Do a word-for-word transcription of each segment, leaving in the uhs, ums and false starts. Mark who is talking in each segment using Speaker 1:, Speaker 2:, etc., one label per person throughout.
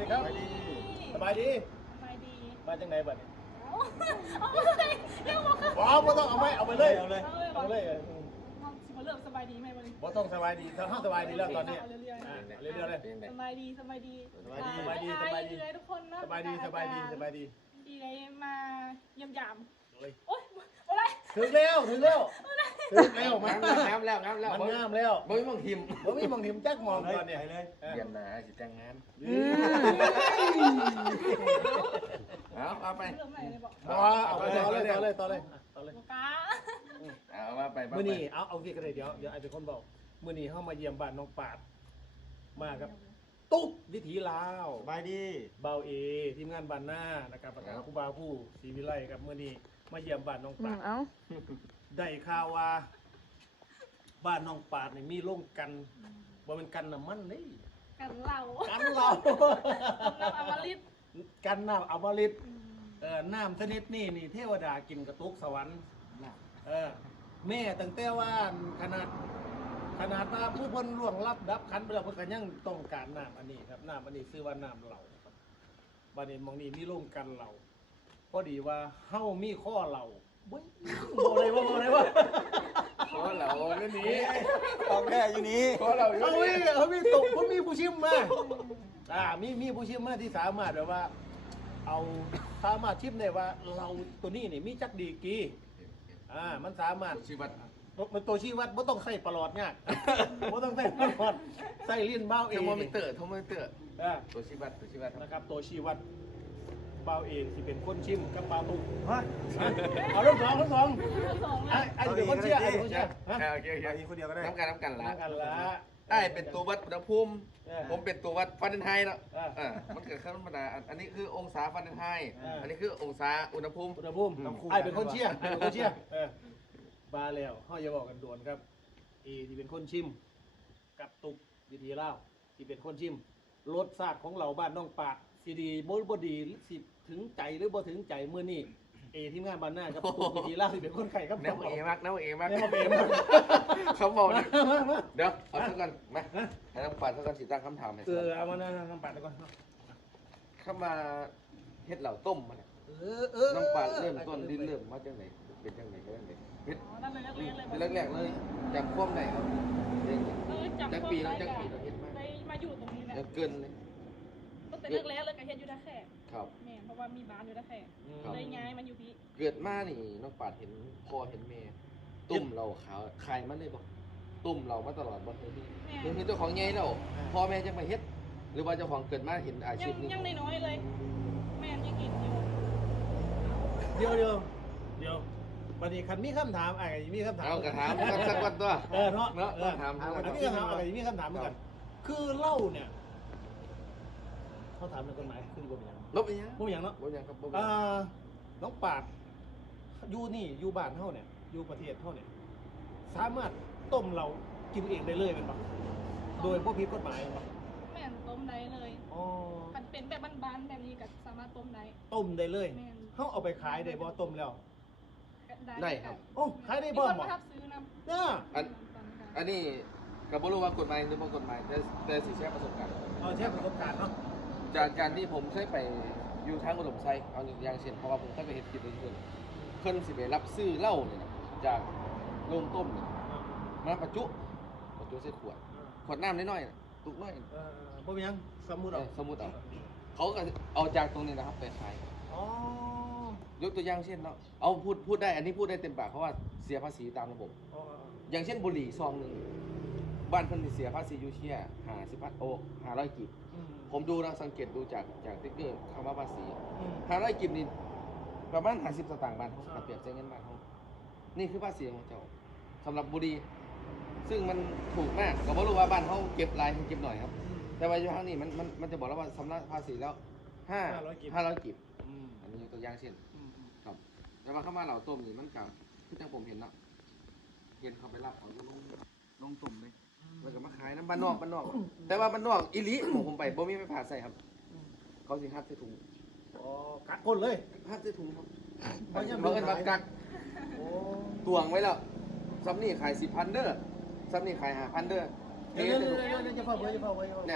Speaker 1: ครับสบายดีสบายดีมาจังไหนบัดนี้
Speaker 2: เอาเลยเรื่องบอก
Speaker 1: ว้าวบ่ต้องเอาไหมเอาไปเลยเอาเลยเอาเลย
Speaker 2: มาเริ่มสบายดีไหมวันนี้
Speaker 1: บ่ต้องสบายดีถ้าสบายดีแล้วตอนนี้
Speaker 2: เรื่อยๆ
Speaker 1: เรื่อยๆเลย
Speaker 2: สบายดีสบายดี
Speaker 1: สบายดีสบายดีสบายดี
Speaker 2: ทุกคนนะ
Speaker 1: สบายดีสบายดีสบายดี
Speaker 2: ดีเลยมาเยี่ยมยามโอ๊ยอะไร
Speaker 1: ถึงแล้วถึงแล้วถึงแล้วมัน
Speaker 3: งามแล้วงามแล้ว
Speaker 1: มันงามแล้ว
Speaker 3: บ่มีมองหิม
Speaker 1: บ่มีมองหิมจักมองตอนนี้
Speaker 3: เลยเยี่ยมนะสิแต่งงานเอาเอาไป
Speaker 2: เริ่มไหนเลยบอก
Speaker 1: เอาไปต่อเลยต่อเลยต่อเลยต่อเลย
Speaker 2: กา
Speaker 3: เอาว่าไป
Speaker 1: มื้อนี้เอาเอากี่กันเลยเดี๋ยวเดี๋ยวไอ้เป็นคนบอกมื้อนี้เฮามาเยี่ยมบ้านน้องปาดมาครับตุ๊กวิถีลาว
Speaker 3: สบายดี
Speaker 1: เบาเอทีมงานบ้านหน้านะครับประกาศผู้บ่าวผู้ศรีวิไลครับมื้อนี้มาเยี่ยมบ้านน้องปาด
Speaker 2: เอ้า
Speaker 1: ได้ข่าวว่าบ้านน้องปาดนี่มีโรงกันบ่เป็นกันน้ำมันนี่
Speaker 2: กันเหล้า
Speaker 1: กันเหล้า
Speaker 2: น้ำอมฤต
Speaker 1: กันน้ำอมฤตเออน้ำชนิดนี้นี่เทวดากินกระตุกสวรรค์เออแม่ตั้งแต่ว่าขนาดขนาดว่าผู้พ้นล่วงลับดับขันไปแล้วเพิ่นก็ยังต้องการน้ำอันนี้ครับน้ำอันนี้ชื่อว่าน้ำเหล้าครับบ้านนี้มองนี่มีโรงกันเหล้าพอดีว่าเฮามีข้อเหล้าบ่บ่ได้ว่าบ่ได้ว่า
Speaker 3: ขอเราเรื่องนี้
Speaker 1: ต้องแค่อยู่นี้
Speaker 3: ขอเราอยู่
Speaker 1: นี้เฮามีตกเพิ่นมีผู้ชิมมาอ่ามีมีผู้ชิมมาที่สามารถแบบว่าเอาสามารถชิมได้ว่าเราตัวนี้นี่มีจักดีกี่อ่ามันสามารถ
Speaker 3: ชีวัด
Speaker 1: มันตัวชี้วัดไม่ต้องใส่ปลอดเนี่ยไม่ต้องใส่ปลอดใส่ลิ้นเบ้าเอง
Speaker 3: โทรมิเตอร์โทรมิเตอร์ตัวชีวัดตัวชีวัด
Speaker 1: นะครับตัวชี้วัดเบ้าเองที่เป็นคนชิมกับปลาตุกเอาลูกสองลูกสองไอ้ไอ้เป็นคนเชี่ยไอ้เป็นคนเชี่ย
Speaker 3: โอเคโอเค
Speaker 1: คนเดียวก็ได้
Speaker 3: น้ำกันน้ำกันละ
Speaker 1: น้ำกันละ
Speaker 3: ไอ้เป็นตัววัดอุณหภูมิผมเป็นตัววัดฟาเรนไฮต์แล้วอ่ามันเกิดขึ้นมาอันนี้คือองศาฟาเรนไฮต์อันนี้คือองศาอุณหภูมิ
Speaker 1: อุณหภูมิไอ้เป็นคนเชี่ยไอ้เป็นคนเชี่ยบาแล้วเขาจะบอกกันด่วนครับเอที่เป็นคนชิมกับตุกวิธีเล่าที่เป็นคนชิมรสชาติของเราบ้านน้องปาดซีดีบดบดีสิถึงใจหรือบ่ถึงใจเมื่อนี่เอที่งานบ้านหน้าครับตุกวิธีเล่าที่เป็นคนไข่ครับ
Speaker 3: แนวเอมากแนวเอมาก
Speaker 1: แนวเอมาก
Speaker 3: เขาบอกเดี๋ยวเอาสักกันมาให้น้องปาดสักกันสิตั้งคำถามให้
Speaker 1: เออเอามาน้องปาดก่อน
Speaker 3: เข้ามาเฮ็ดเหล่าต้มมันน้องปาดเริ่มต้นดินเริ่มมาจากไหนเป็นจากไหนกันเลยเฮ็ดเป็นแรกๆเลยจากควบไหนครับจากปีแล้วจากปีเราเฮ็ดมา
Speaker 2: มาอยู่ตรงนี้แหละ
Speaker 3: เกินเลย
Speaker 2: ตั้งแต่แรกๆเลยก็เฮ็ดอยู่ท่าแขก
Speaker 3: ครับ
Speaker 2: แม่เพราะว่ามีบ้านอยู่ท่าแขกเลยย้ายมันอยู่พี่
Speaker 3: เกิดมานี่น้องปาดเห็นพ่อเห็นแม่ตุ่มเราขาวใครมันเลยบอกตุ่มเรามาตลอดบ่เคยมีคือเจ้าของใหญ่แล้วพ่อแม่จะมาเฮ็ดหรือว่าเจ้าของเกิดมาเห็นอาชีพนี้
Speaker 2: ยังน้อยๆเลยแม่ยังกินอยู่
Speaker 1: เดี๋ยวเดี๋ยวเดี๋ยววันนี้คันมีคำถามอะไรมีคำถาม
Speaker 3: เอากระถามกันสักวันตัว
Speaker 1: เออเนาะ
Speaker 3: เนาะถาม
Speaker 1: อันนี้คำถามอะไรมีคำถามเหมือนกันคือเล่าเนี่ยเขาถามในกฎหมายคือบ่เป็นยัง
Speaker 3: ลบอีกยัง
Speaker 1: บ่เป็นยังเนาะ
Speaker 3: บ่ยังครับบ่
Speaker 1: อ่าน้องปาดอยู่นี่อยู่บ้านเฮาเนี่ยอยู่ประเทศเฮาเนี่ยสามารถต้มเรากินเองได้เลยเป็นปะโดยบ่ผิดกฎหมายปะ
Speaker 2: แม่นต้มได้เลยอ๋อมันเป็นแบบบ้านๆแบบนี้ก็สามารถต้มได้
Speaker 1: ต้มได้เลยเฮาเอาไปขายได้บ่ต้มแล้ว
Speaker 3: ได้ครับ
Speaker 1: โอ้ขายได้บ่หมอ
Speaker 3: เนี่ยอันอันนี้กับบ่รู้ว่ากฎหมายหรือบ่กฎหมายแต่แต่สิแชร์ประสบการณ์
Speaker 1: เอาแชร์ประสบการณ์เนาะ
Speaker 3: จากการที่ผมเคยไปอยู่ทางอุดมไซเอาอย่างเช่นเพราะว่าผมเคยไปเฮ็ดกิจเพิ่นเพิ่นสิไปรับซื้อเหล้าเนี่ยจากโรงต้มมาประจุประจุใส่ขวดขวดน้ำน้อยๆตุกน้อย
Speaker 1: เออบ่มีหยังสมมุติเอา
Speaker 3: สมมุติเอาเขาก็เอาจากตรงนี้นะครับไปขายอ๋อยกตัวอย่างเช่นเนาะเอาพูดพูดได้อันนี้พูดได้เต็มปากเพราะว่าเสียภาษีตามระบบอย่างเช่นบุหรี่ซองนึงบ้านเพิ่นเสียภาษียูเชียห้าสิบพันโอห้าร้อยกิบผมดูนะสังเกตดูจากจากติ๊กเกอร์คำว่าภาษีห้าร้อยกิบนี่ประมาณห้าสิบสตางค์บาทเขาเปรียบใช้เงินบาทเขานี่คือภาษีของเจ้าสำหรับบุหรี่ซึ่งมันถูกมากก็บ่รู้ว่าบ้านเขาเก็บรายเก็บหน่อยครับแต่ว่าอยู่ทางนี้มันมันมันจะบอกแล้วว่าสำหรับภาษีแล้วห้าห้าร้อยกิบอันนี้ตัวอย่างเช่นครับแต่ว่าเข้ามาเหล่าต้มนี่มันกับที่จังผมเห็นเนาะเห็นเขาไปรับเขาลงลงต้มเลยแล้วก็มาขายน้ำบ้านนอกบ้านนอกแต่ว่าบ้านนอกอิลิผมผมไปบ่มีไม่ผ่าใส่ครับเขาสิฮัดใส่ถุง
Speaker 1: อ๋อกัดก้นเลย
Speaker 3: ฮัดใส่ถุงครับเขาเอิ้นว่ากักตวงไว้แล้วซับนี่ขายสิบพันเด้อซับนี่ขายห้าพันเด้อ
Speaker 1: เดี๋ยวเดี๋ยวเดี๋ยวจะเฝ้าไว้จะเฝ้าไว้
Speaker 3: เนี่ย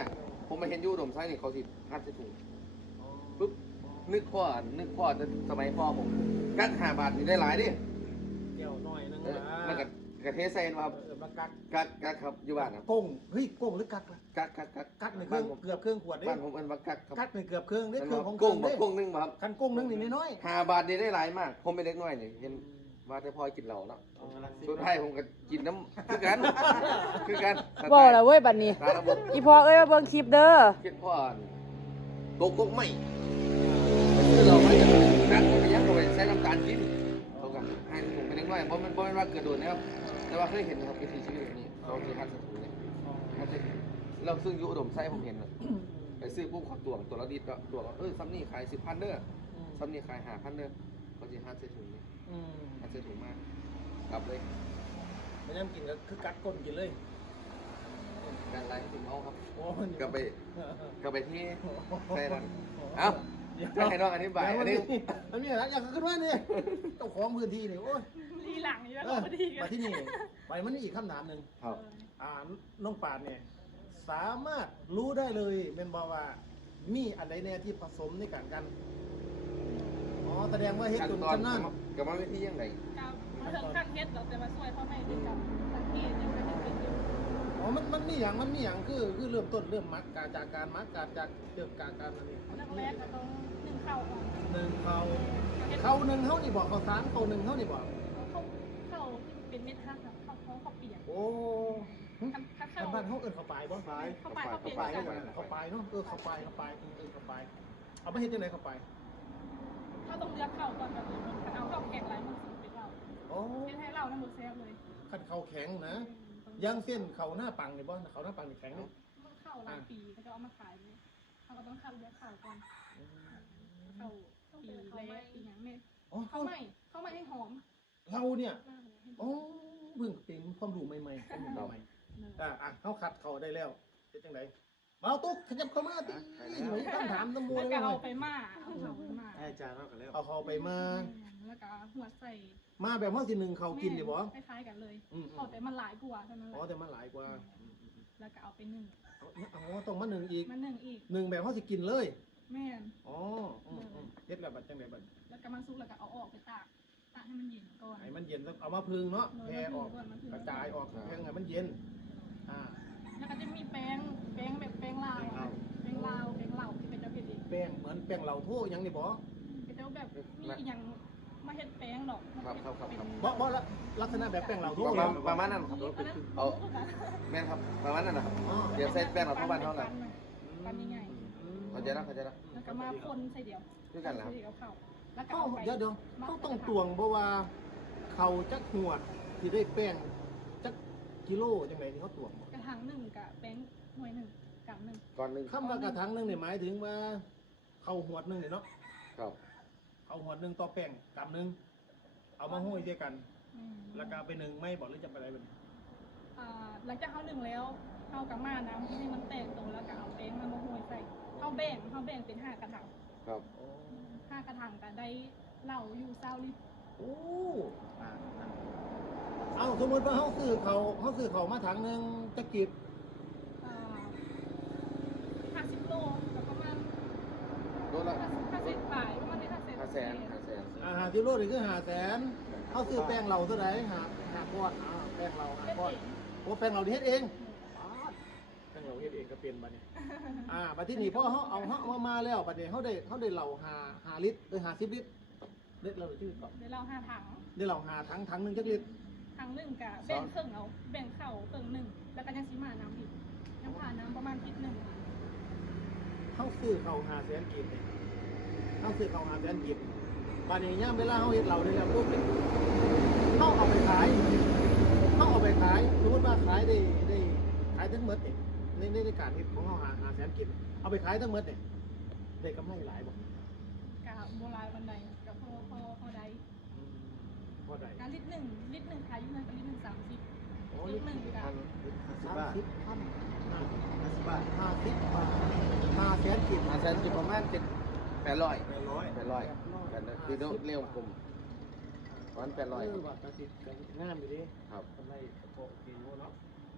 Speaker 3: ผมมาเห็นอยูอุดมไซนี่เขาสิฮัดใส่ถุงปุ๊บนึกพ่อนึกพ่อจะสมัยพ่อผมกักห้าบาทนี่ได้หลายดิ
Speaker 1: เกี่ยวหน่อยนึง
Speaker 3: เออ
Speaker 1: นะ
Speaker 3: มันกับกระเทเซนมาครับ
Speaker 1: เออมากัก
Speaker 3: กักกักครับอยู่บ้านครับ
Speaker 1: ก้งเฮ้ยก้งหรือกักล่ะ
Speaker 3: กักกักกัก
Speaker 1: กักในเครื่องเกือบเครื่องขวดเด้
Speaker 3: บ้านผมเป็นว่ากักครับ
Speaker 1: กักในเกือบเครื่องเด้เครื่องของเค
Speaker 3: กุ้
Speaker 1: รื่
Speaker 3: ง
Speaker 1: อง
Speaker 3: บัก
Speaker 1: เด้
Speaker 3: กุ้งนึงบ่ครับ
Speaker 1: คันก้งนึงนี่น้อย
Speaker 3: ห้าบาทนี่ได้หลายมาก ผมเป็นเด็กน้อยนี่เห็นว่าแต่พ่อกินเหล้าเนาะสุดท้ายผมก็กินน้ำคือกันคือกัน
Speaker 4: บอกแล้วเว้ยบัดนี้
Speaker 3: ร้านระบบ
Speaker 4: อีพอเอ้ยมาเบิ่งคลิปเด้อ
Speaker 3: คิดพ่อตกกกไม่คือเราไม่จะกักไปยังก็ไปใช้น้ำตาลกินเขากันให้ผมเป็นเด็กน้อยเพราะมันเพราะมันว่าเกิดโดนนะครับแต่ว่าเคยเห็นครับวิถีชีวิตแบบนี้เราคือฮัทสตูเนี่ยฮัทสตูเราซึ่งอยู่อุดมไส้ผมเห็นเลยไปซื้อปุ๊บขอตัวตัวละดิบก็ตัวก็เออซัมนี่ขายสิบพันเด้อซัมนี่ขายห้าพันเด้อเขาจะฮัทใส่ถุงนี่
Speaker 1: อืม
Speaker 3: ฮัทใส่ถุงมากกลับเลย
Speaker 1: ไม่ได้กินก็คือกัดก้นกินเลย
Speaker 3: การไล่ถึงเอาครับ
Speaker 1: โอ้มัน
Speaker 3: กลับไปกลับไปที่ใส่นั่น
Speaker 1: เอ้า
Speaker 3: เอ้าให้น้องอธิบายอันนี้
Speaker 1: มันมีอะไรอยากขึ้นว่านี่เจ้าของพื้นที่นี่โอ้ย
Speaker 2: ลีหลังอยู่แล้ว
Speaker 1: เออ
Speaker 2: พอดีกั
Speaker 1: มาน ที่นี่ไปมันมีอีกคำถามหนึ่ง
Speaker 3: ครับ
Speaker 1: อ่าน้องปานเนี่ยสามารถรู้ได้เลยเป็นบอกว่ามีอะไรแน่ที่ผสมในการกันอ๋อแสดงว่าเฮ็ด
Speaker 3: ขั้น
Speaker 1: จน
Speaker 3: ตอน
Speaker 1: ชำนาญ
Speaker 3: กับมาวิธียังไง
Speaker 2: กับมาถึงขั้นเฮ็ดเราจะมาช่วยพ่อแม่ที่กับสังเกตยังไม่ได้เป็นอยู่
Speaker 1: อ๋อมันมันมีอย่างมันมีอย่างคือคือเริ่มต้นเริ่มมักการจากการมักการจากเริ่มการการอันนี้
Speaker 2: แรกแรกก็ต้องนึ่งข้าวก่อน
Speaker 1: หนึ่งเขา
Speaker 2: เฮ็ด
Speaker 1: เขาหนึ่งเขานี่บอกเขาสามเขาหนึ่งเขานี่บอก
Speaker 2: ข้าวข้าวที่เป็นเม็ดฮักอะข้าวข้าวข้าวเปียก
Speaker 1: โอ้
Speaker 2: ข้าวข้าว
Speaker 1: บ้านเขาเอิ้นเขาปลายบ่ปลาย
Speaker 2: ข้าวปลายข้าวเปียก
Speaker 1: ปลาย
Speaker 2: กัน
Speaker 1: เขาปลายเนาะเออเขาปลายเขาปลายเออเขาปลายเอาไปเฮ็ดยังไงเขาปลาย
Speaker 2: ข้าวต้องเลือกข้าวก่อนแบบนี้ถ้าเอาข้าวแข็งไรมันสิเป็นเรา
Speaker 1: โอ้
Speaker 2: เฮ็ดให้เรานั่นหมดแซ่บเลย
Speaker 1: คันเขาแข็งนะย่างเส้นเขาหน้าปังนี่บ่เขาหน้าปังนี่แข็งนี่
Speaker 2: มันข้าวหลายปีก็จะเอามาขายเลยเราก็ต้องคัดเลือกข้าวก่อนข้าวปีแรกปีหยังแม่
Speaker 1: อ๋อ
Speaker 2: ข้าวใหม่ข้าวใหม่ให้หอม
Speaker 1: เราเนี่ย
Speaker 2: มากเลยให้ห
Speaker 1: โอ้
Speaker 2: อม
Speaker 1: เบิ่งเป็นความรู้ใหม่ๆความรู้ใหม่ๆอ่ะอ่ะเขาคัดเขาได้แล้วเป็นจังไดมาเอาตุ๊กขยับเข้ามาติหนูต้องถามตำมว
Speaker 2: แล้
Speaker 1: ล
Speaker 2: ว
Speaker 1: เล
Speaker 2: ก็
Speaker 1: ย
Speaker 2: เอาไปมาเอาเขาไปมา
Speaker 5: ให้อาจารย์เท่ากันแล้ว
Speaker 1: เอาเขาไปมา
Speaker 2: แล้วก็หัวใส่
Speaker 1: มาแบบเฮาสิหนึ่งเขากินนี่บ่
Speaker 2: คล้ายๆกันเลย
Speaker 1: อืม
Speaker 2: พอแต่มันหลายกว่าเท่านั้นแห
Speaker 1: อ๋อ
Speaker 2: ละ
Speaker 1: แต่มันหลายกว่า
Speaker 2: แล้วก็เอาไปนึ่ง
Speaker 1: อ๋อต้องมาหนึ่งอีก
Speaker 2: มานึ่งอีก
Speaker 1: หนึ่งแบบเฮาสิกินเลย
Speaker 2: แม่น
Speaker 1: อ๋ออืมอืมเฮ็ดแล้วบัดจังไดบัด
Speaker 2: แล้วก็มันสุกแล้วก็เอาออกไปตากตากให้มันเย็นก่อน
Speaker 1: ให้มันเย็นแล้วเอามาพึ่งเนาะแผ่ออกกระจายออกแผ่ให้มันเย็นอ่า
Speaker 2: แล้วก็จะมีแป้งแป้งแบบแป้งลาวอะแป้งลาวแป้งเหล่าที่เป็นเจ้าเพชรเอง
Speaker 1: แป้งเหมือนแป้งเหล่าโทหยังนี่บ่
Speaker 2: เป็นเจ้าแบบมีอหย่างมาเฮ็ดแป้งดอก
Speaker 3: ครับครับครับครับ
Speaker 1: บ่บ่ละลักษณะแบบแป้งเหล่าโท
Speaker 3: ประ
Speaker 1: เห
Speaker 3: มา
Speaker 1: ร
Speaker 3: ณ
Speaker 1: อ
Speaker 3: ประมาณนั้นครับ
Speaker 2: เอา
Speaker 3: แม่นครับประมาณนั้นนะครับ
Speaker 1: อ๋อ
Speaker 3: เดี๋ยวใส่แป้งเราเข้าบ้านเท่านั้น
Speaker 2: ปันยังไง
Speaker 3: เข้าใจแล้วเข้าใจแล้ว
Speaker 2: แล้วก็มาคนใส่เดียว
Speaker 3: ด้วยกันเหรอครับ
Speaker 2: ใส่เดียวเข้าแล้วก็
Speaker 1: เอ้า
Speaker 2: เอาไป
Speaker 1: เดี๋ยวเดี๋ยวเขาต้องตวงบ่ว่าเขาจักหวดที่ได้แป้งจักกิโลจังไดนี่เขาตวงบ่
Speaker 2: กระถางหนึ่งกับแป้งหน่วยหนึ่งกำหนึ่ง
Speaker 3: ก่อนหนึ่ง
Speaker 1: คำว่ากระถางหนึงนี่หมายถึงว่าเขาหวดหนึงนี่เนาะ
Speaker 3: ครับ
Speaker 1: เขาหวดหนึงต่อแป้งกำหนึงเอามาห้อยด้วยกัน
Speaker 2: อืม
Speaker 1: แล้วก็เอาไปหนึ่งไม่บอกหรือจะไปอะไรบัดนี้
Speaker 2: อ่าหลังจากเขาหนึ่งแล้วเขากับมาน้ำให้มันแตกตัวแล้วก็เอาแป้งมาโห้อยใส่เขาแบ่งเขาแบ่งเป็นห้ากระถาง
Speaker 3: ครับ
Speaker 2: ห้ากระถางก็ได้เหล่าอยู่เศร้าลิตร
Speaker 1: โอ้อ่าอ่าเอาสมมติว่าเขาซื้อเขาเขาซื้อเขามาถังหนึงจะกิบ
Speaker 2: อ่าห้าสิบโลก็ประมาณ
Speaker 3: โดนละ
Speaker 2: ห้าสิบบ่ายประมาณนี้ห้าสิบ
Speaker 3: ห้าแสนห้าแสน
Speaker 1: อ่าหาสิบโลนี่คือหาแสนเขาซื้อแป้งเราเท่าไหร่หาหาก้อนอ่าแป้งเราหา
Speaker 2: เฮ็ด
Speaker 1: ก้อน
Speaker 2: เอง
Speaker 1: โอ้แป้งเราเฮ็ดเองแป้งเราเฮ็ดเองก็เป็นบัดนี้ อ่าบัดที่นี่พอเขาเอาเขาเอามาแล้วบัดนี้เขาได้เขาได้เหล่าหาหาลิตรเออหาสิบลิตรเลิตรเราชื่อก่อน
Speaker 2: เดี๋ยวเราห้าถัง
Speaker 1: ได้เหล่าหาถังถังหนึ่งจักลิตร
Speaker 2: ถังหนึ่งกับแบ่งครึ่งเอาแบ่งเข่าครึ่งหนึ่งแล้วก็ยังซีมาน้ำอีกยังผ่านน้ำประมาณทิศหนึ่ง
Speaker 1: เขาซื้อเขาหาแสนกินเนี่ยเขาซื้อเขาหาแสนกินบัดนี้ย่ามเวลาเขาเฮ็ดเหล่าได้แล้วปุ๊บเนี่ยเขาเอาไปขายเขาเอาไปขายสมมติว่าขายได้ได้ขายทั้งหมดเนี่ยในในในการเฮ็ดของเขาหาหาแสนกินเอาไปขายทั้งหมดเนี่ยได้กำไรหลายบ่
Speaker 2: กับโบราณบันไดกับพอพอพอใด
Speaker 1: พอได้
Speaker 2: การลิตรหนึ่งลิตรหนึ่งขายอยู่ในกับลิตรหนึ่งสามสิบ
Speaker 1: โอ้
Speaker 2: ลิตรหนึ่งกับ
Speaker 5: ห้าสิบ
Speaker 1: สาม
Speaker 5: บาท
Speaker 1: สิบพันห้า
Speaker 5: ห้าสิบบาท
Speaker 1: ห้าสิบบาทห้าแสนกิน
Speaker 3: ห้าแสนจุดประมาณเจ็ดแปดร้อย
Speaker 5: แปดร้อย
Speaker 3: แปดร้อยแปดร้อยคือเร็วกลมประมาณแปดร้อย
Speaker 1: เออบาทแปดสิบกันงามอยู่ดิ
Speaker 3: ครับ
Speaker 1: กำไรโอเคโเนาะ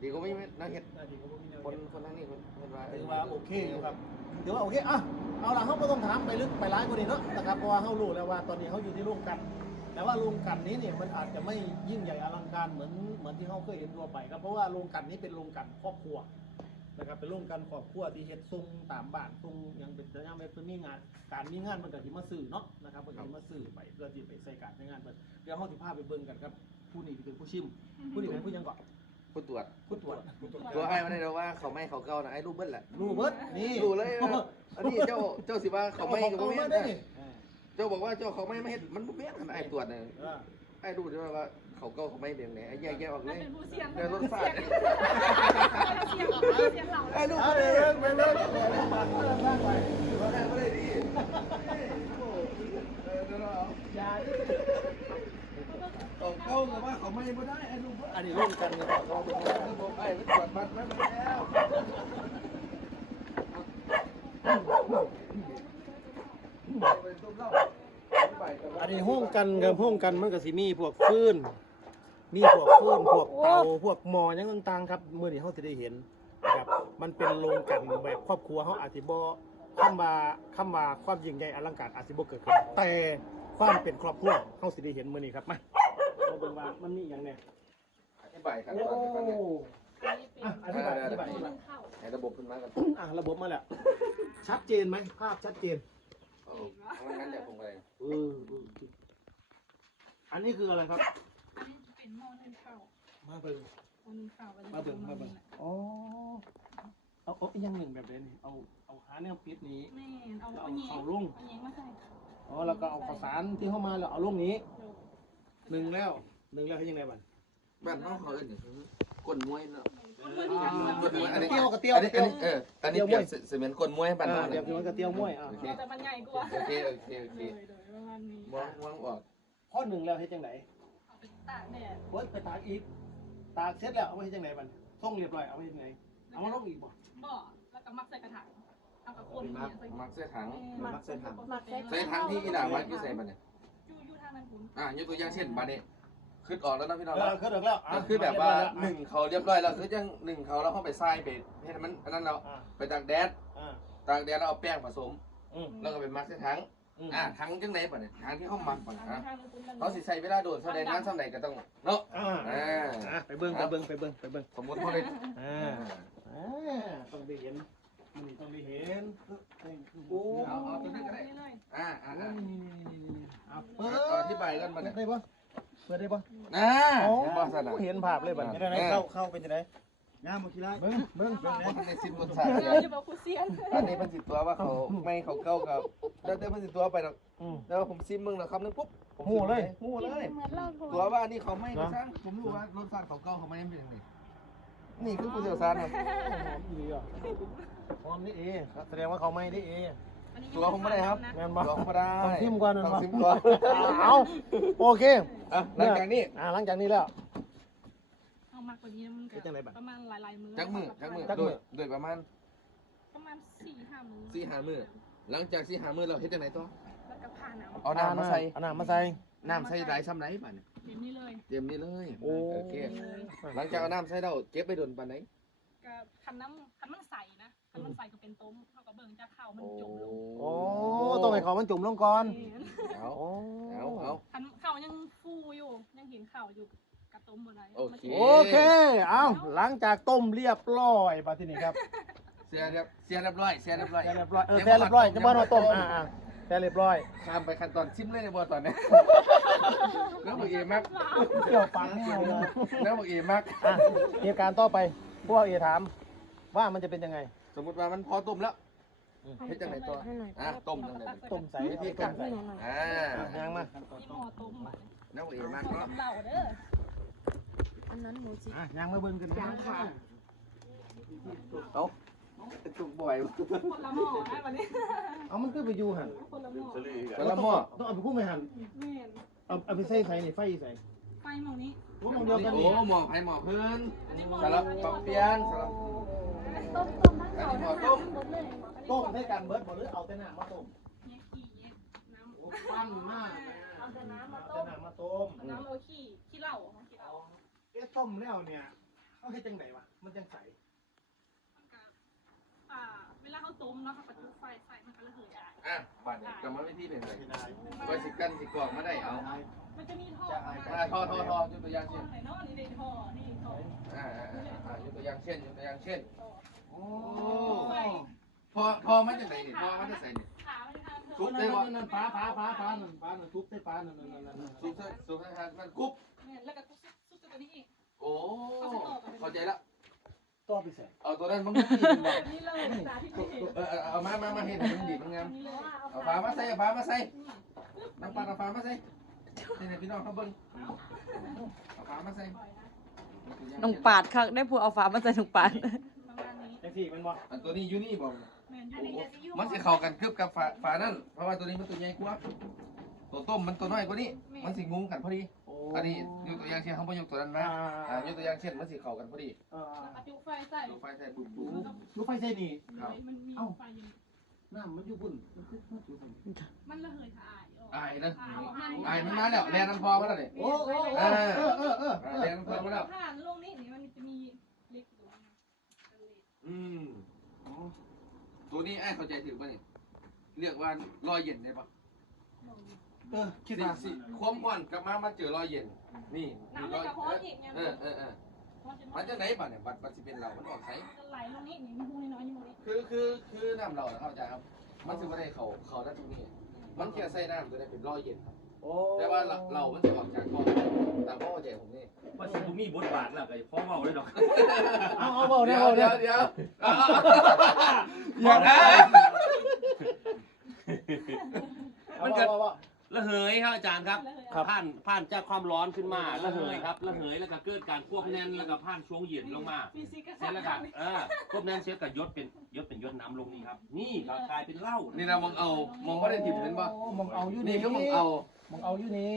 Speaker 3: ดีก็ไม่น่าเห็น
Speaker 1: น่าดีก็บ่มีแนว
Speaker 3: คน
Speaker 1: เฮ็ด
Speaker 3: คนทั้งนี้คนเห็นว่า
Speaker 1: ถือว่าโอเคอยู่ครับถือว่าโอเคอ่ะเอาล่ะเขาก็ต้องถามไปลึกไปร้ายกว่านี้เนาะนะครับเพราะว่าเขารู้แล้วว่าตอนนี้เขาอยู่ที่โรงกลั่นแต่ว่าโรงกลั่นนี้เนี่ยมันอาจจะไม่ยิ่งใหญ่อลังการเหมือนเหมือนที่เขาเคยเห็นทั่วไปครับเพราะว่าโรงกลั่นนี้เป็นโรงกลั่นครอบครัวนะครับเป็นโรงกลั่นครอบครัวที่เฮ็ดทรงตามบ้านทรงยังเป็นยังเป็นมีงานการมีงานมันก็ที่มาซื้อเนาะนะครับมันก็สิมาซื้อไปเพื่อที่ไปใส่การใช้งานเพิ่นเดี๋ยวเฮาสิพาไปเบิ่งกันครับผู้นี้ที่เป็นผู้ชิมผู้นี้เป็นผู้ยังเกาะ
Speaker 3: ผู้ตรวจ
Speaker 1: ผู้ตรวจผู้ตรวจ
Speaker 3: ตัวไอ้ไม่ได้เราว่าเขาไม่เขาเก่านะไอ้รูปเบิ้ลแหละ
Speaker 1: รู้เบิดนี่
Speaker 3: รู้เลยว่าอันนี้เจ้าเจ้าสิว่าเขาไม่กับ
Speaker 1: เจ้า
Speaker 3: ไม่
Speaker 1: มา
Speaker 3: ได้
Speaker 1: ได้
Speaker 3: เจ้าบอกว่าเจ้าเขาไม่ไม่เห็นมันบ่แม่นไอ้ตรวจเนี่ย
Speaker 1: เออ
Speaker 3: ไอ้รู้ใช่ไหมว่าเขาเก่าเขาไม่เดียงไหนไอ้แยกแยกออกเล
Speaker 2: นั่น
Speaker 3: ย
Speaker 2: เป็นผู้เสียง
Speaker 3: เดินรถไฟ
Speaker 2: เสียงเสียงเสียงเหล่า
Speaker 3: ไอ้ลูก
Speaker 1: เอา
Speaker 3: ไม่
Speaker 1: เล
Speaker 3: ได้
Speaker 1: ยไปเลยไปเลยไปเลยไปเลย
Speaker 3: ไม่ได้ไม่ได้ดิอย่าดิเขาเก่าแต่ว่าเขาไม่ไม่ได้ไอ้ลูก
Speaker 1: อันนี้ร่วมกันเลยครับ
Speaker 3: ระบบไอ้ไม่ตรวจบัตรไม่ได้แล้วไปต้มเหล้า
Speaker 1: อันนี้ห้องกันกับห้องกันมันก็สิมีพวกฟืนมีพวกฟืนพวกเตาพวกหม้อหยังต่างๆครับมื้อนี้เฮาสิได้เห็นนะครับมันเป็นโรงกลั่นแบบครอบครัวเฮาอาจสิบ่คำว่าคำว่าความยิ่งใหญ่อลังการอาจสิบ่เกิดขึ้นแต่ความเป็นครอบครัวเฮาสิได้เห็นมื้อนี้ครับมาเราเบิ่งว่ามันมีหยังแน่
Speaker 3: อธิบายขั้น
Speaker 1: โอ้
Speaker 3: ตอนให้ฟังหน่อย
Speaker 1: อ่ะอธิบายอธิบายอธิบาย
Speaker 3: ให้ระบบขึ้นมากัน
Speaker 1: อ่ะระบบมาแล้วชัดเจนไหมภาพชัดเจน
Speaker 3: เอาเอางั้นเดี๋ยวผมไป
Speaker 1: เออเอออันนี้คืออะไรครับ
Speaker 2: อันนี้เป็นหม้อนึ่งข้าว
Speaker 1: มาเบิ่ง
Speaker 2: หม้อนึ่งข้าว
Speaker 1: มาเบิ่งมาเบิ่งอ๋อเอาเอาอีกอย่างหนึ่งแบบเดนี่เอาเอาหาแนวปิดนี้
Speaker 2: แม่เอา
Speaker 1: แล้ว
Speaker 2: เอา
Speaker 1: เอา
Speaker 2: เงี้ย
Speaker 1: เขาลง
Speaker 2: เอาเงี้ยมาใส่
Speaker 1: อ๋อแล้วก็เอาข้าวสารที่เข้ามาแล้วเอาลงนี้หนึ่งแล้วหนึ่งแล้วให้ยังไงบ้าง
Speaker 3: บ้านน้องเขาเอิ้นก้นมวยเนาะ
Speaker 2: คนมือดี
Speaker 3: ก้นมวยอันนี้
Speaker 1: เตี้ยวกับเตี้ยว
Speaker 3: อันนี้อันนี้เอออันนี้เปรียบเสมือนก้นมวยบ้าน
Speaker 1: อ่า
Speaker 3: น้อง
Speaker 1: เดี๋ยวคือมันกระเตี้ยวม้วยอ่ะ
Speaker 3: โอเค
Speaker 2: แต่มันใหญ่กว่า
Speaker 3: โอเคโอเคโอเค
Speaker 2: โดยโดยประมาณนี้
Speaker 3: วางวางออก
Speaker 1: ข้อหนึ่งแล้วให้จังไหน
Speaker 2: เอาไปตากแดด
Speaker 1: เบิร์ดไปตากอีกตากเสร็จแล้วเอาไปให้จังไหนบ้างส่งเรียบร้อยเอาไปให้จังไหนเอามาลงอีกบ่
Speaker 2: บ่แล้วก็มักใส่กระถางเอากับคนเนี่ยใส่
Speaker 3: มักเสื้อถัง
Speaker 2: มักใส่ถังมักใส่
Speaker 3: ใส่ถังที่อีหล่าวัดอยู่ใส่บัดเนี่ย
Speaker 2: ยู่ยู่ทางนั้นคุณ
Speaker 3: อ่ะยกตัวอย่างเช่นบัดนี้ขึ้นออกแล้วนะพี่น้อง
Speaker 1: เออขึ้นแล้วอ่ะ
Speaker 3: ก็คือแบบว่าหนึ่งเขาเรียบร้อยแล้วคือจังหนึ่งเขาแล้วเข้าไปทรายไปให้มันอันนั้นเรา
Speaker 1: อ่า
Speaker 3: ไปตากแดด
Speaker 1: อ่า
Speaker 3: ตากแดดแล้วเอาแป้งผสม
Speaker 1: อืม
Speaker 3: แล้วก็ไปมักใส่ถัง
Speaker 1: อืม
Speaker 3: อ่ะถังจังไหนป่ะเนี่ยถังที่เขามักป่ะ
Speaker 2: ทาง
Speaker 3: อ่ะ
Speaker 2: ทางนั้นคุณ
Speaker 3: เขาสิใส่เวลาโดนแสดงงานสำไหนก็ต้องเนาะ
Speaker 1: อ่า
Speaker 3: อ่า
Speaker 1: อ่ะไปเบิ้งไปเบิ้งไปเบิ้งไปเบิ้ง
Speaker 3: สมมติเขาเลย
Speaker 1: อ่าอ่าต้องได้เห็นมันนี่ต้องได้เห็นโอ้
Speaker 3: เอาเอาตัวนี้ก็ได้
Speaker 2: เลย
Speaker 3: อ่าอ่า
Speaker 1: นี่
Speaker 3: อ่า
Speaker 1: นี่นี่นี่นี่เอาเปิ
Speaker 3: เอาอธิบายกัน
Speaker 1: ด
Speaker 3: มาเนี่ย
Speaker 1: ได้ปะเปิดได้ปะ
Speaker 3: อ่า
Speaker 1: โอ้
Speaker 3: เห็นบ่สนะ
Speaker 1: เห็นภาพเลยบัดนี้
Speaker 3: เออ
Speaker 5: เข้าเข้าเป็นยังไงงามบ่ขี้ไร
Speaker 1: เบิ้งเบิ้ง
Speaker 3: บ่ทันได้ซิมรสชาติ
Speaker 2: เดี๋
Speaker 3: เลย
Speaker 2: วย จะบอกคุณเซียน
Speaker 3: อันนี้เป็นสิตัวว่าเขาไม่เขาเก้ากับแล้วแต่เป็นสิตัวไปหรอก
Speaker 1: อืม
Speaker 3: แล้วผมซิมมึงแล้วคำนึงปุ๊บผม
Speaker 1: หูเลย
Speaker 3: หูเลย
Speaker 2: เหมือนเราถูก
Speaker 3: ตัวว่าอันนี้เขาไม่กระซังผมรู้ว่ารสชาติเขาเก้าเขาไม่เป็นยังไงนี่คือผู้เชี่ยวชาญครับ
Speaker 1: หอมดีอ่ะหอมนี่เอแสดงว่าเขาไม่ได้เอ
Speaker 3: ตัวผมไม่ได้ครับ
Speaker 1: แม่นบ่
Speaker 3: ตัวผมไม่ได้
Speaker 1: ต้องซิมก่อนนะ
Speaker 3: ต้องซิมก่อน
Speaker 1: เอาโอเค
Speaker 3: อ่ะหลังจากนี้
Speaker 1: อ่าหลังจากนี้แล้ว
Speaker 2: เอามากกว่านี้มันก็
Speaker 1: เป็นจังไดบัด
Speaker 2: ประมาณหลายๆมื้อ
Speaker 3: จักมือจักมือ
Speaker 1: จัก
Speaker 3: โด
Speaker 1: มื้
Speaker 3: ย
Speaker 1: อ
Speaker 3: โดยประมาณ
Speaker 2: ประมาณสี่ห้ามื้อ
Speaker 3: สี่ห้ามื้อ หลังจากสี่หามือเราเฮ็ดจังไหนต่อ
Speaker 2: แล้วก็ผ่าน้ำ
Speaker 3: เอาน้ำมาใส่
Speaker 1: เอาน้ำมาใส่
Speaker 3: น้ำใส่หลายซ้ำไหนป่ะเนี่ย
Speaker 2: เดี๋ยวนี้เลย
Speaker 3: เตรียมนี่เลย
Speaker 1: โอ้
Speaker 3: โอเคหลังจากเอาน้ำใส่เราเก็บไปโดนปานไหน
Speaker 2: ก็คันน้ำคันมันใสนะคันมันใสก็เป็นต้มเท่ากับเบิ่งจะข้าวมัน
Speaker 3: โอ้
Speaker 2: จมลง
Speaker 1: โอ้ต้องให้เขามันจุ่มลงก่อน
Speaker 3: เอา
Speaker 1: โอ้
Speaker 3: เอาเอา
Speaker 2: คันข้าวยังฟูอยู่ยังเห็นข้าวอยู่กระต้มบ่ได้
Speaker 3: โอเค
Speaker 1: โอเค เอาหลังจากต้มเรียบร้อยปาที่นี่ครับ
Speaker 3: เสียเรียบเสียเรียบร้อยเสียเรียบร้อย
Speaker 1: แซ่เรียบร้อย เออแซ่เรียบร้อยจะบ้านเราต้ม อ่าอ่าแซ่เรียบร้อย
Speaker 3: ข้ามไปขั้นตอนชิมเลยในบ่ตอนนี้แล้วบอกเอมัก
Speaker 1: เกี่ยวปังให้เราเลย
Speaker 3: แล้วบอกเอมัก
Speaker 1: อ่ะเหตุการณ์ต่อไป พวกเอถาม ว่ามันจะเป็นยังไง
Speaker 3: สมมติว่ามันพอต้มแล้วเฮ็ดจังไหนต่ออ่ะต้มจังไหน
Speaker 1: ต้มใส่
Speaker 3: วิธี
Speaker 1: ต้
Speaker 3: การ
Speaker 1: มใส่
Speaker 3: อ่า
Speaker 1: อ่ะยางมา
Speaker 2: ที่หม้อต้มอ่ะ
Speaker 3: แล้วบอกเอมัก
Speaker 2: ต้
Speaker 3: เนาะ
Speaker 2: มเหล่าเด้อ
Speaker 4: อันนั้นหมูจิ
Speaker 1: อ่ะยางมาเบิ่งกัน
Speaker 4: ยางค่ะ
Speaker 3: เอ้าตุกบ่อย
Speaker 2: คนละหม้อได้วันนี้
Speaker 1: เอามันขึ้นไปอยู่หัน
Speaker 2: คนละหม้อ
Speaker 3: แล้วละหม้อ
Speaker 1: ต้องเอาไปคู่ไปหัน
Speaker 2: แม่น
Speaker 1: เอาเอาไปใส่ใส่นี่ไฟใส่
Speaker 2: ไฟหม้อนี้
Speaker 1: พวกมันเดียวกัน
Speaker 3: โอ้
Speaker 1: นี่
Speaker 3: หม้อไผ่หม้อเพิ่น
Speaker 2: อันนี้หม้อ
Speaker 3: สำหรับปรับเปลี่ยนสำหรับ
Speaker 2: ต้มต้มทั้ง
Speaker 3: อัน
Speaker 2: เขา
Speaker 3: นี้หม้
Speaker 2: ทั้
Speaker 3: อง ต้ม
Speaker 2: น้ำหมดเลย
Speaker 1: ต้มให้กันเบิร์ดบ่หรือเอาแต่น้ำมาต้ม
Speaker 2: เนี่ยขี้เนี่ยน้ำ
Speaker 1: โอ้ปั้นมาก
Speaker 2: เอาแต่น้ำมา
Speaker 1: เอา
Speaker 2: ต้
Speaker 1: แต่
Speaker 2: ม
Speaker 1: น้ำมาต้ม
Speaker 2: เอาน้ำเอาขี้ขี้เหล้าของขี้เหล้า
Speaker 1: เอ๊ะต้มแล้วเนี่ยเอาเฮ็ดจังไดวะมันจังใส
Speaker 2: มันก็อ่าเวลาเขาต้มเนาะเขาประจุไฟใส่มันก็ระเหยได้
Speaker 3: อ่ะบัตรกรรมวิธีเป็นไง
Speaker 5: ไม่ได้
Speaker 3: ก็สิกันสิกล่องมาได้เอา
Speaker 2: มันจะมีท่อ
Speaker 3: มาทอทอทอยกตัวอย่าง
Speaker 2: ท่อ
Speaker 3: เช่น
Speaker 2: ไหนเนาะนี่ได้ท่อนี่ท่อ
Speaker 3: อ่าอ่าอ่ายกตัวอย่างเช่นยกตัวอย่างเช่น
Speaker 2: ท่อ
Speaker 1: โอ้
Speaker 3: ทอทอมันจะไหนนี่ทอมันจะใส่นี่
Speaker 2: ขามันจะทางเถ
Speaker 3: ซุป
Speaker 2: อะ
Speaker 3: ได้
Speaker 1: นั่น
Speaker 3: บ่
Speaker 1: นั่นฟ้าฟ้าฟ้าฟ้านั่นฟ้านั่นทุบได้ฟ้านั่นนั่นนั่นนั่น
Speaker 3: ซุปซุปทางมันกุ๊บ
Speaker 2: เนี่ยแล้วก็ซุปซุปตัวนี้อีก
Speaker 3: โอ้เข้าใจละ
Speaker 1: ต่อไปใส่
Speaker 3: เอาตัวนั้นมันก็ดีเป็น
Speaker 2: แบ
Speaker 3: แบบ
Speaker 2: บนี้เลยสาธิตให้เห็น
Speaker 3: เออเอามามามาเห็นมันดีมันงาม
Speaker 2: นี่เลย
Speaker 3: เอาฝามาใส่เอาฝามาใส่น้ำปลาเอาฝามาใส่นี่พี่น้องเขาเบิ่งเอาฝามาใส่
Speaker 4: น้องปาดค่ะได้ผู้เอาฟ้ามาใส่น้องปาด
Speaker 2: ประมาณนี้
Speaker 1: จังสี่มันบ่
Speaker 3: อันตัวนี้อยู่นี่บ่
Speaker 2: แมนยู
Speaker 3: มันสิเข้ากันคืบกับฝาฝานั่นเพราะว่าตัวนี้มันตัวใหญ่กว่าตัวต้มมันตัวน้อยกว่านี้มันสิงุ้งกันพอดี
Speaker 1: โอ้
Speaker 3: อันนี้ยกตัวอย่างเช่นเขาบ่ยกตัวนั้นนะอ่ายกตัวอย่างเช่นมันสิเข้ากันพอดี
Speaker 1: เออ
Speaker 2: ประจุไฟใส่
Speaker 3: ดูไฟใส่ปุ๊บปุ๊บ
Speaker 1: ลูกไฟใส่นี่
Speaker 2: มันมีไฟอยู่
Speaker 1: น้ำมันอยู่พุ่นมันคือมันอยู่พุ่น
Speaker 2: มันระเหยถ่าย
Speaker 3: อายนะอายมันมาแล้วแลน้ำพอมาแล้วนี่
Speaker 1: โอ้โอ้เออเออเออเออ
Speaker 3: แลน้ำพอมาแล้ว
Speaker 2: ผ่านลงนี้นี่มันจะมีเล็กอยู่
Speaker 3: อืมตัวนี้ไอ้เข้าใจถึงป่ะนี่เรียกว่ารอยเย็นได้ปะ
Speaker 1: เออคิด
Speaker 3: สิ
Speaker 1: ว่า
Speaker 3: สิความอ่อนกลับมามาเจอรอยเย็นนี่
Speaker 2: น้ำ
Speaker 3: ร
Speaker 2: ใน
Speaker 3: อย
Speaker 2: กระเพาะอีกเนี่ย
Speaker 3: เออเออเออมันจะไหนป่ะเนี่ยบัดบัดสิเป็นเรามันออกไส
Speaker 2: จะไหลลงนี้นี่มันพุ่งน้อยๆอยู่ตรงนี้
Speaker 3: คือคือคือน้ำเราเข้าใจครับ มันสิบ่ได้เขาเขาด้านตรงนี้ มันแค่ใส่น้ำตัวนี้เป็นรอยเย็นครับ
Speaker 1: โอ้
Speaker 3: แต่ว่าเราเรามันจะออกจากคอตามพ่อใจผมนี่
Speaker 6: ว่าสิบ่มีบทบาทแล้วก็พ่อเว้าเลยดอก
Speaker 1: เอาเอาเบา
Speaker 3: เดี๋
Speaker 1: เดี๋
Speaker 3: ย
Speaker 1: ยว ว
Speaker 3: เดี๋
Speaker 1: เดี๋
Speaker 3: ย
Speaker 1: ยว ว
Speaker 3: เดี๋ยว
Speaker 1: อย่านะ
Speaker 6: มันก็ระเหยครับอาจารย์ครับ
Speaker 2: ครับ
Speaker 6: ผ่านผ่านจากความร้อนขึ้นมาระเหยครับระเหยแล้วก็เกิดการควบแน่นแล้วก็ผ่านช่วงเย็นลงมา
Speaker 2: ฟิสิกส์
Speaker 6: เสร็จแล้วก็เออควบแน่นเสร็จก็ยศเป็นยศเป็นยศน้ำลงนี่ครับ นี่ก็กลายเป็นเหล้า
Speaker 3: นี่เรามองเอามองว่าได้ถิ่มเป็นปะ
Speaker 1: มองเอาอยู่
Speaker 3: นี่
Speaker 1: นี่
Speaker 3: ก็มองเอา
Speaker 1: มองเอาอยู่นี่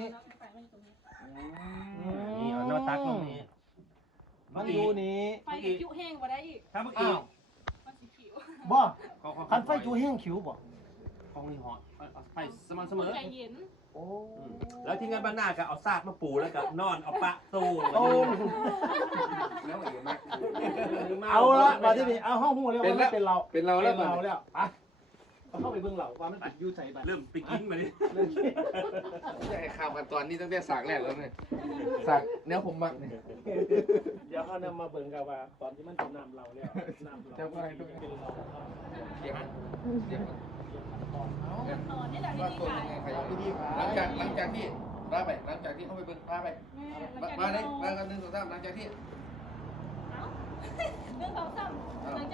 Speaker 6: นี่เอาหน้าตักลงนี่
Speaker 1: มันอยู่นี่
Speaker 2: ไฟคิ้วแห้งกว่าได้อีก
Speaker 6: ถ้าเมื่อกี้
Speaker 1: อ้าว
Speaker 2: มันสีผิว
Speaker 1: บ่
Speaker 6: เขาเขา
Speaker 1: คันไฟจูแห้งคิวบ่
Speaker 6: ของนี่ฮอตเอาไฟสม่ำเสมอ
Speaker 2: ใจเย็น
Speaker 1: โอ้
Speaker 6: แล้วที่งานบ้านหน้าก็เอาซากมาปูแล้วก็นอนเอาปะตู้
Speaker 1: โอ้
Speaker 3: แล้วอะไรมาก
Speaker 1: เอาละมาที่นี่เอาห้องหัวแล้วว่ามันเป็นเรา
Speaker 3: เป็นเรา
Speaker 1: เรา
Speaker 3: แล้
Speaker 1: แล้ว ว
Speaker 3: มัน
Speaker 1: เราแล้วไปเอาเข้าไปเบิ่งเหล่าว่ามันติดอยู่ใส่บัตร
Speaker 6: เริ่มไปกินมาดิ
Speaker 1: เรื่องนี้
Speaker 3: จะให้ข่าวกันตอนนี้ตั้งแต่สากแรกแล้วเนี่ยสากเนื้อผมมักเนี่ย
Speaker 1: เดี๋ยวเขานำมาเบิ่งกันว่าตอนที่มันเป็นน้ำเราแล้วน้ำเรา
Speaker 3: จะว่าอะไรทุก
Speaker 1: เป็นเรา
Speaker 3: เดี๋ยวเดี๋ยว
Speaker 1: ตอนเขา
Speaker 2: ตอนนี้แหละ
Speaker 3: ว่า
Speaker 2: ที่
Speaker 3: ตัว
Speaker 2: ขาย
Speaker 3: ยังไงใคร
Speaker 1: เอา
Speaker 3: เอา
Speaker 1: วิธีขาย
Speaker 3: หลังจากหลังจากที่มาไปหลังจากที่เขาไปเบิ่งมาไป
Speaker 2: แม่
Speaker 3: มามาเลยมากันหนึ่งสองสามหลังจากที่
Speaker 2: เรื่องสองสามหลังจาก